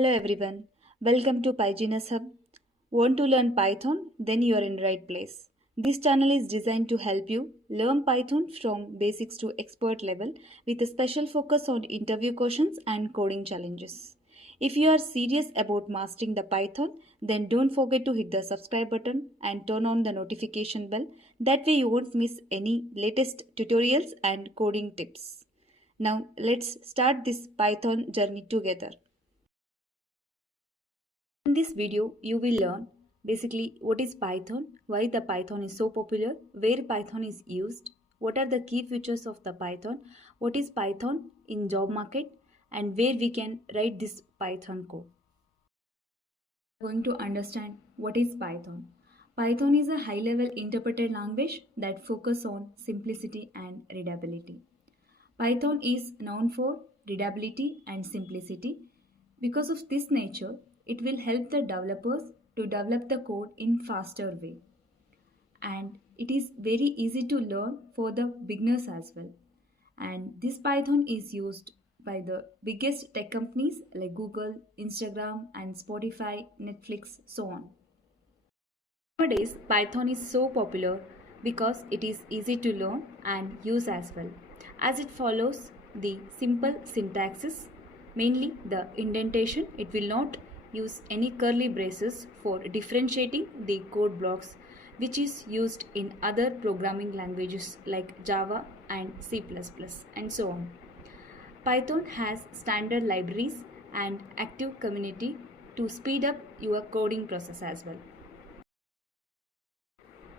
Hello everyone, welcome to PyGenius Hub. Want to learn Python? Then you are in the right place. This channel is designed to help you learn Python from basics to expert level with a special focus on interview questions and coding challenges. If you are serious about mastering the Python, then don't forget to hit the subscribe button and turn on the notification bell. That way you won't miss any latest tutorials and coding tips. Now let's start this Python journey together. In this video, you will learn basically what is Python, why the Python is so popular, where Python is used, what are the key features of the Python, what is Python in job market, and where we can write this Python code. We are going to understand what is Python. Python is a high-level interpreted language that focuses on simplicity and readability. Python is known for readability and simplicity. Because of this nature, it will help the developers to develop the code in faster way. And it is very easy to learn for the beginners as well. And this Python is used by the biggest tech companies like Google, Instagram, and Spotify, Netflix, so on. Nowadays, Python is so popular because it is easy to learn and use as well, as it follows the simple syntaxes, mainly the indentation. It will not use any curly braces for differentiating the code blocks, which is used in other programming languages like Java and C++ and so on. Python has standard libraries and active community to speed up your coding process as well.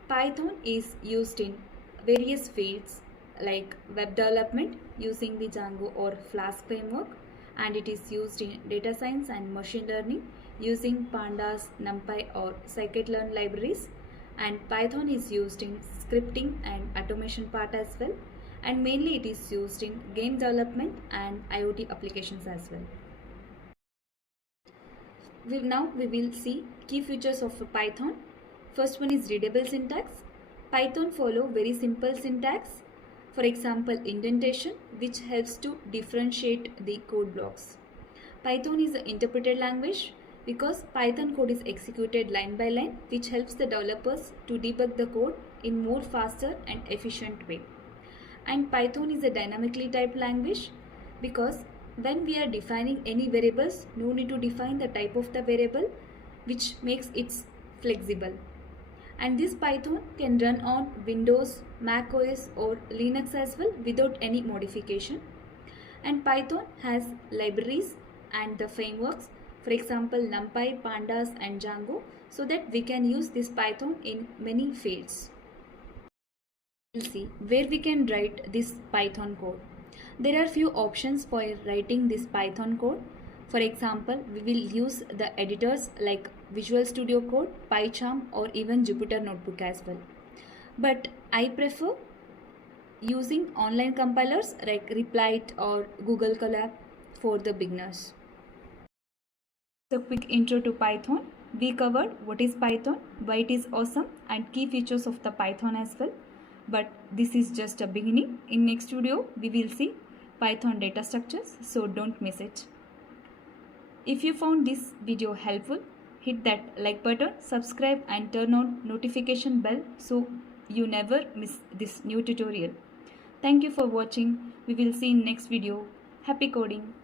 Python is used in various fields like web development using the Django or Flask framework, and it is used in data science and machine learning using Pandas, NumPy or scikit-learn libraries, and Python is used in scripting and automation part as well, and mainly it is used in game development and IoT applications as well. Now we will see key features of Python. First one is readable syntax. Python follow very simple syntax. For example, indentation, which helps to differentiate the code blocks. Python is an interpreted language because Python code is executed line by line, which helps the developers to debug the code in more faster and efficient way. And Python is a dynamically typed language because when we are defining any variables, no need to define the type of the variable, which makes it flexible. And this Python can run on Windows, Mac OS or Linux as well without any modification. And Python has libraries and the frameworks, for example NumPy, Pandas and Django, so that we can use this Python in many fields. We'll see where we can write this Python code. There are few options for writing this Python code. For example, we will use the editors like Visual Studio Code, PyCharm or even Jupyter Notebook as well. But I prefer using online compilers like Replit or Google Colab for the beginners. So quick intro to Python. We covered what is Python, why it is awesome and key features of the Python as well. But this is just a beginning. In next video, we will see Python data structures, so don't miss it. If you found this video helpful, hit that like button, subscribe and turn on notification bell so you never miss this new tutorial. Thank you for watching. We will see in next video. Happy coding.